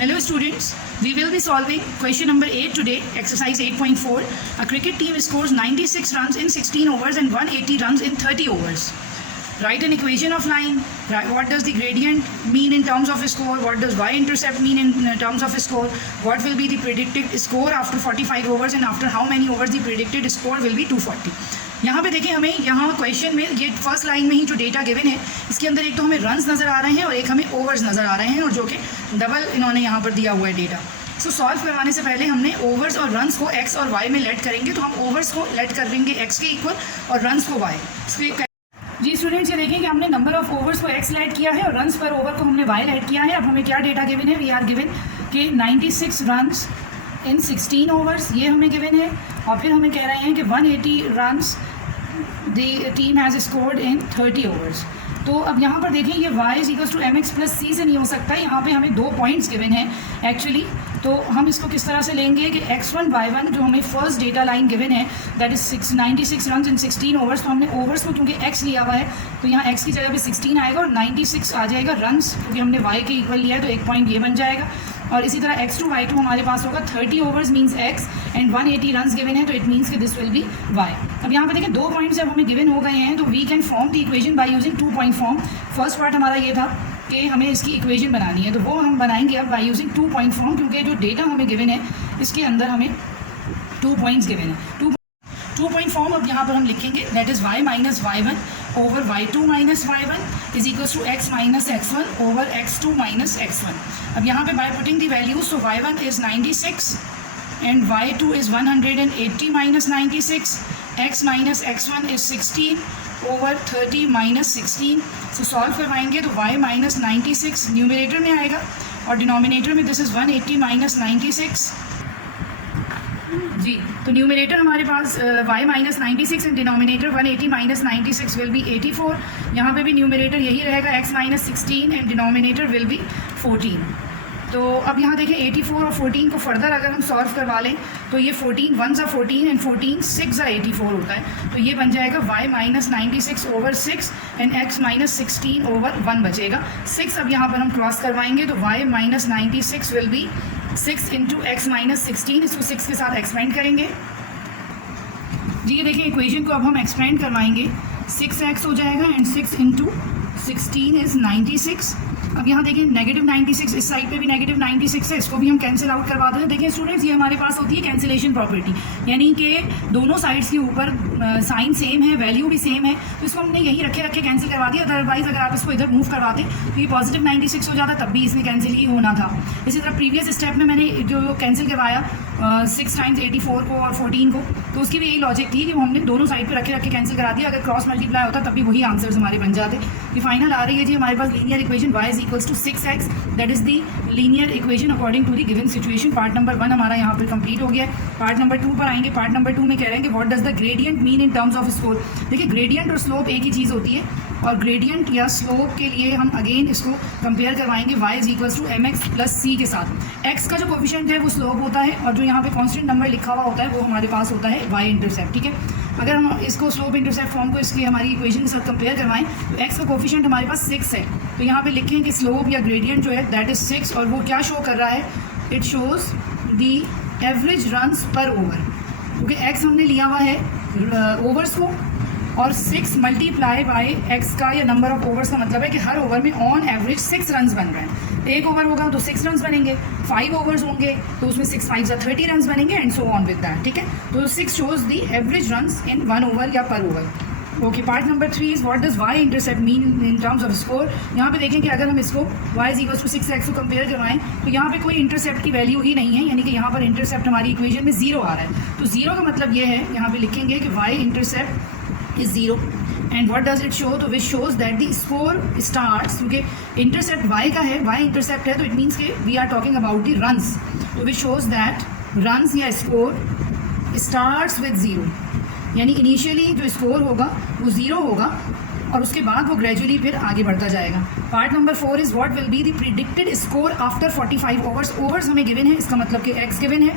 Hello students, we will be solving question number 8 today, exercise 8.4. A cricket team scores 96 runs in 16 overs and 180 runs in 30 overs. Write an equation of line. What does the gradient mean in terms of a score? What does y-intercept mean in terms of a score? What will be the predicted score after 45 overs and after how many overs the predicted score will be 240. यहाँ पे देखें, हमें यहाँ question में ये first line में ही जो data given है इसके अंदर एक तो हमें रन्स नज़र आ रहे हैं और एक हमें ओवर्स नज़र आ रहे हैं और जो कि डबल इन्होंने यहाँ पर दिया हुआ है डेटा. सो सॉल्व करवाने से पहले हमने ओवर्स और रन्स को एक्स और वाई में लेट करेंगे. तो हम ओवर्स को लेट कर देंगे एक्स के इक्वल और रन्स को वाई. जी स्टूडेंट्स, ये देखें कि हमने नंबर ऑफ ओवर्स को एक्स लेट किया है और रन्स पर ओवर को हमने वाई लेट किया है. अब हमें क्या डेटा गिवन है? वी आर गिवन कि 96 रन्स इन 16 ओवर्स, ये हमें गिवन है. और फिर हमें कह रहे हैं कि 180 runs the team has scored in 30 overs. तो अब यहाँ पर देखें, ये y is equals to mx plus c से नहीं हो सकता. यहाँ पे हमें 2 पॉइंट्स गिवन हैं एक्चुअली. तो हम इसको किस तरह से लेंगे कि x1 y1 जो हमें फर्स्ट डेटा लाइन गिवन है that is 96 run in 16 overs. तो हमने ओवर्स को क्योंकि x लिया हुआ है तो यहाँ x की जगह पे 16 आएगा और 96 आ जाएगा रन्स, क्योंकि हमने y के इक्वल लिया है तो एक पॉइंट ये बन जाएगा. और इसी तरह x2 y2 हमारे पास होगा 30 overs means x and 180 runs given है तो इट मीन्स कि दिस विल बी y. अब यहाँ पे देखिए 2 पॉइंट्स जब हमें गिवन हो गए हैं तो we can form the equation by using 2 point form. First part हमारा ये था कि हमें इसकी इक्वेशन बनानी है, तो वो हम बनाएंगे अब बाय यूजिंग 2 पॉइंट फॉर्म, क्योंकि जो डेटा हमें गिवन है इसके अंदर हमें 2 पॉइंट्स गिवन है. 2 पॉइंट फॉर्म अब यहाँ पर हम लिखेंगे that is y minus y1 over y2 minus y1 is equals to x minus x1 over x2 minus x1. अब यहाँ पे बाय पुटिंग दी वैल्यूज तो y1 is 96 and y2 is 180 minus 96, x minus x1 is 16 over 30 minus 16. So solve करवाएंगे तो y minus 96 numerator में आएगा और denominator में दिस इज़ 180 माइनस 96. जी, तो न्यूमरेटर हमारे पास y minus 96 and denominator 180 minus 96 will be 84. यहाँ पे भी न्यूमरेटर यही रहेगा x minus 16 and denominator will be 14. तो अब यहाँ देखें 84 और 14 को फर्दर अगर हम सॉल्व करवा लें तो ये 14 1 ज़ा 14 एंड 14 6 ज़ा 84 होता है. तो ये बन जाएगा y minus 96 over 6 and x minus 16 over 1 बचेगा. 6 अब यहाँ पर हम क्रॉस करवाएंगे तो y minus 96 will be 6 into x minus 16. इसको 6 के साथ एक्सपेंड करेंगे. जी ये देखिए इक्वेशन को अब हम एक्सपेंड करवाएंगे. 6x हो जाएगा एंड 6 इंटू 16 इज़ 96. अब यहाँ देखिए नेगेटिव 96 इस साइड पे भी नेगेटिव 96 है, इसको भी हम कैंसिल आउट करवा दें. देखिए स्टूडेंट्स, ये हमारे पास होती है कैंसिलेशन प्रॉपर्टी, यानी कि दोनों साइड्स के ऊपर साइन सेम है, वैल्यू भी सेम है, तो इसको हमने यही रखे कैंसिल करवा दिया. अदरवाइज अगर आप इसको इधर मूव करवाते तो ये पॉजिटिव 96 हो जाता, तब भी इसमें कैंसिल ही होना था. इसी तरह प्रीवियस स्टेप में मैंने जो कैंसिल करवाया 6 टाइम्स 84 को और 14 को, तो उसकी भी यही लॉजिक थी कि वो हमने दोनों साइड पर रखे कैंसिल करा दिया. अगर क्रॉस मल्टीप्लाई होता तब भी वही आंसर्स हमारे बन जाते. ये फाइनल आ रही है जी हमारे पास linear equation y is equals to 6x. That is the linear equation according to the given situation. Part number 1 हमारा यहाँ पर कंप्लीट हो गया है. पार्ट नंबर 2 पर आएंगे. पार्ट नंबर 2 में कह रहे हैं कि what does the gradient mean in terms off score. देखिए ग्रेडियंट और स्लोप एक ही चीज़ होती है और ग्रेडियंट या स्लोप के लिए हम अगेन इसको कंपेयर करवाएंगे y is equals to mx plus c के साथ. x का जो कोफिशिएंट है वो स्लोप होता है और जो यहाँ पे कांस्टेंट नंबर लिखा हुआ होता है वो हमारे पास होता है y इंटरसेप्ट. ठीक है, अगर हम इसको स्लोप इंटरसेप्ट फॉर्म को इसकी हमारी इक्वेशन के साथ कंपेयर करवाएं तो x का कोफिशिएंट हमारे पास 6 है. तो यहाँ पे लिखें कि स्लोप या ग्रेडियंट जो है दैट इज़ 6 और वो क्या शो कर रहा है? It shows the average runs पर ओवर, क्योंकि x हमने लिया हुआ है ओवर्स को और 6 मल्टीप्लाई बाय x का या नंबर ऑफ ओवर्स का मतलब है कि हर ओवर में ऑन एवरेज 6 रन्स बन रहे हैं. एक ओवर होगा तो 6 रन्स बनेंगे, 5 ओवर्स होंगे तो उसमें 6 5 ज़ा 30 रन्स बनेंगे and so on with that. ठीक है, तो 6 shows the average runs in 1 over या पर over. Okay, part number 3 is what does y intercept mean in terms off score. यहाँ पे देखें कि अगर हम इसको y is equals to 6x को कंपेयर करवाएं तो यहाँ पे कोई इंटरसेप्ट की वैल्यू ही नहीं है, यानी कि यहाँ पर इंटरसेप्ट हमारी इक्वेशन में 0 आ रहा है. तो 0 का मतलब ये है, यहाँ पे लिखेंगे कि y intercept is 0 and what does it show? तो which shows that the score starts, क्योंकि इंटरसेप्ट y का है, y इंटरसेप्ट है तो इट मीन्स कि we are talking about the runs. तो which shows that रन्स या स्कोर starts with 0, यानी इनिशियली जो स्कोर होगा वो 0 होगा और उसके बाद वो ग्रेजुअली फिर आगे बढ़ता जाएगा. Part number 4 is what will be the predicted score after 45 overs. Overs हमें गिवन है, इसका मतलब कि x गिवन है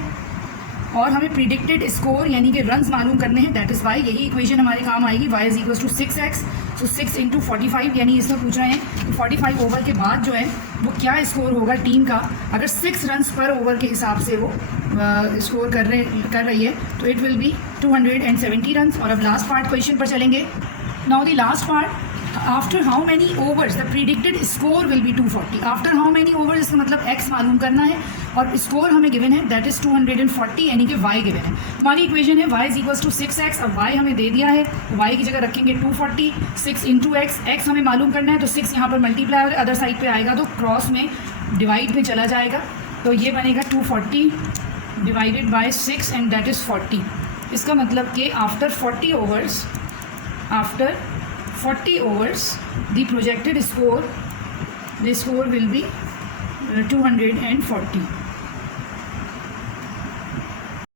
और हमें प्रिडिक्टेड स्कोर यानी कि रन्स मालूम करने हैं, दैट इज़ वाई यही इक्वेशन हमारे काम आएगी, y is equal to 6x, so 6 into 45, यानी इसमें पूछ रहे हैं कि 45 ओवर के बाद जो है वो क्या स्कोर होगा टीम का अगर 6 रन्स पर ओवर के हिसाब से वो स्कोर कर रही है, तो इट विल बी 270 रन्स। और अब लास्ट पार्ट क्वेश्चन पर चलेंगे। Now the last part, after how many overs the predicted score will be 240। After how many overs इसका मतलब x मालूम करना है और स्कोर हमें गिवन है दैट इज़ 240 यानी कि y गिवन है। हमारी इक्वेशन है y is equal to 6x, अब y हमें दे दिया है, y की जगह रखेंगे 240, 6 इंटू x हमें मालूम करना है, तो 6 यहाँ पर मल्टीप्लाई और अदर साइड पे आएगा तो क्रॉस में डिवाइड में चला जाएगा, तो ये बनेगा 240 divided by 6 and that is 40। इसका मतलब कि after 40 overs the projected score will be 240।